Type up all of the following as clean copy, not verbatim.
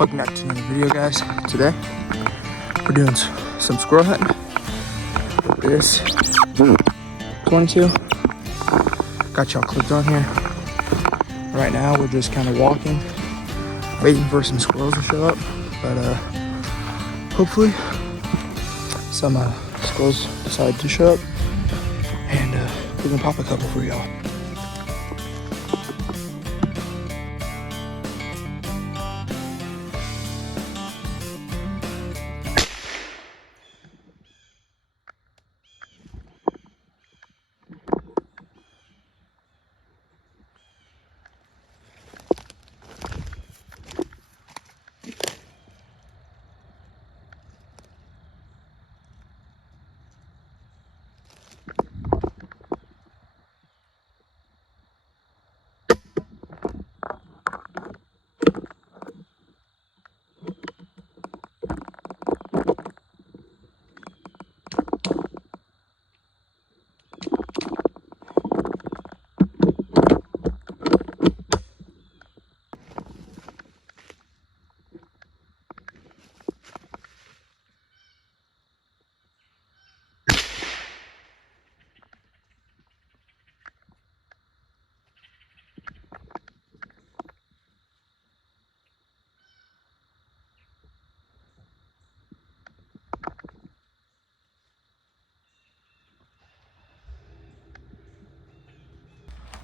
Welcome back to another video, guys. Today we're doing some squirrel hunting. This 22 got y'all clicked on here. Right now we're just kind of walking, waiting for some squirrels to show up, but hopefully some squirrels decide to show up, and we can pop a couple for y'all.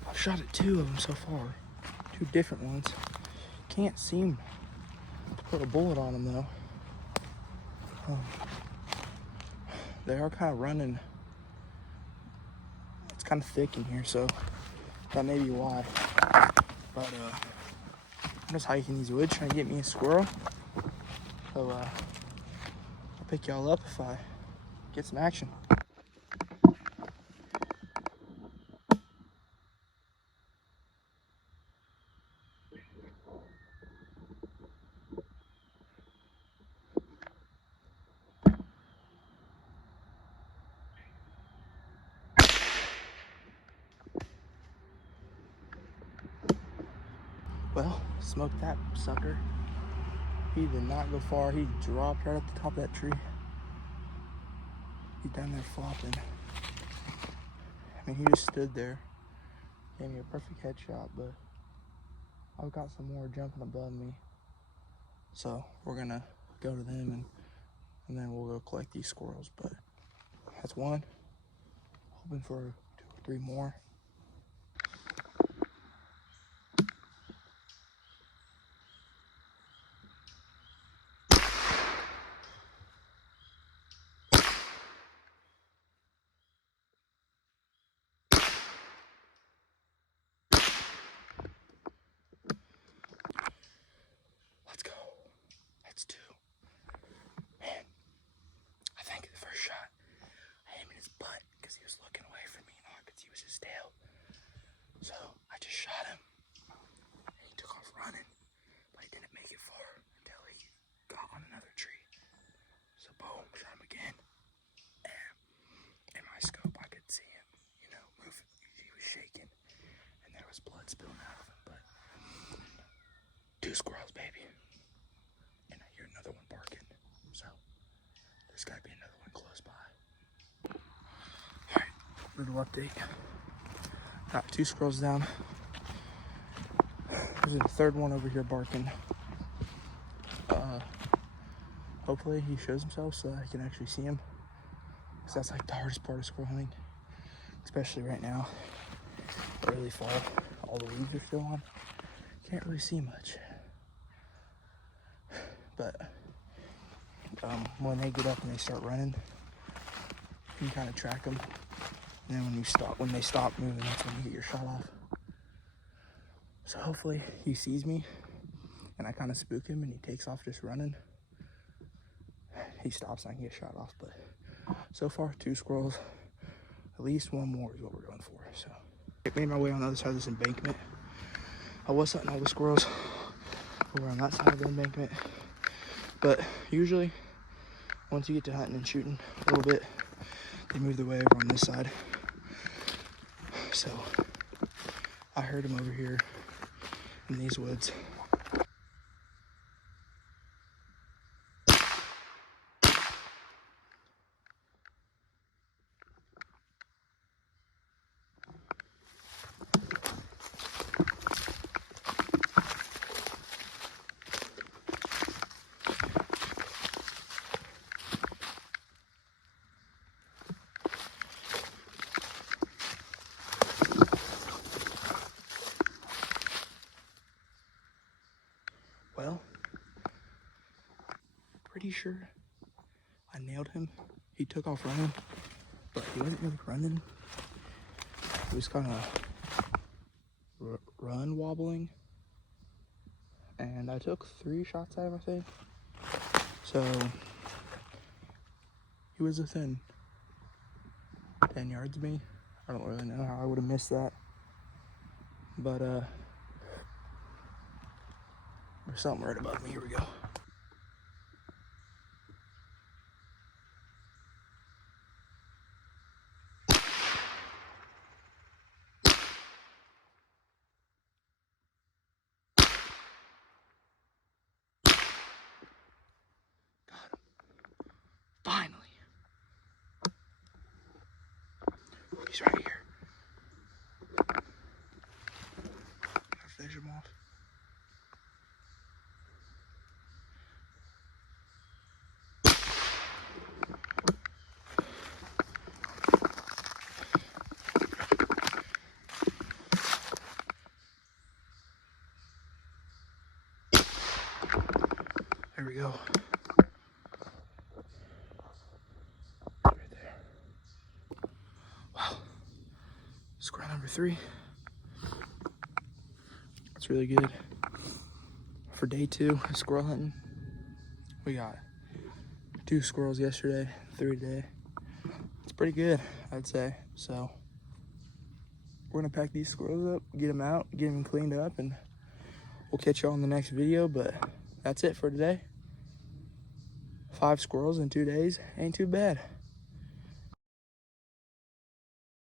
I've shot at 2 of them so far, 2 different ones. Can't seem to put a bullet on them though. They are kind of running. It's kind of thick in here, so that may be why. But I'm just hiking these woods trying to get me a squirrel. So I'll pick y'all up if I get some action. Well, smoked that sucker. He did not go far. He dropped right at the top of that tree. He's down there flopping. I mean, he just stood there. Gave me a perfect headshot, but I've got some more jumping above me. So we're gonna go to them and then we'll go collect these squirrels. But that's one. Hoping for 2 or 3 more. Let's go. That's 2. Man, I think the first shot, I hit him in his butt because he was looking away from me and all I could see was his tail. So I just shot him and he took off running, but he didn't make it far until he got on another tree. So boom, shot him again. And in my scope, I could see him, moving. He was shaking and there was blood spilling out of him, but 2 squirrels, baby. And I hear another one barking, so there's gotta be another one close by. Alright, little update. Got 2 squirrels down. There's a 3rd one over here barking. Hopefully he shows himself so I can actually see him, because that's like the hardest part of squirrel hunting, especially right now, early fall. All the leaves are still on. Can't really see much. But when they get up and they start running, you can kind of track them. And then when they stop moving, that's when you get your shot off. So hopefully he sees me and I kind of spook him and he takes off just running. He stops and I can get shot off. But so far, 2 squirrels. At least 1 more is what we're going for. So I made my way on the other side of this embankment. I was hunting all the squirrels over on that side of the embankment. But usually, once you get to hunting and shooting a little bit, they move their way over on this side. So I heard him over here in these woods. pretty sure I nailed him. He took off running, but he wasn't really running. He was kind of run wobbling. And I took 3 shots at him, I think. So he was within 10 yards of me. I don't really know how I would have missed that. But there's something right above me. Here we go. Got him. Finally. He's right here. Gotta fish him off. There we go. Right there. Wow. Squirrel number 3. That's really good. For day 2 of squirrel hunting, we got 2 squirrels yesterday, 3 today. It's pretty good, I'd say. So we're gonna pack these squirrels up, get them out, get them cleaned up, and we'll catch y'all in the next video. But that's it for today. 5 squirrels in 2 days ain't too bad.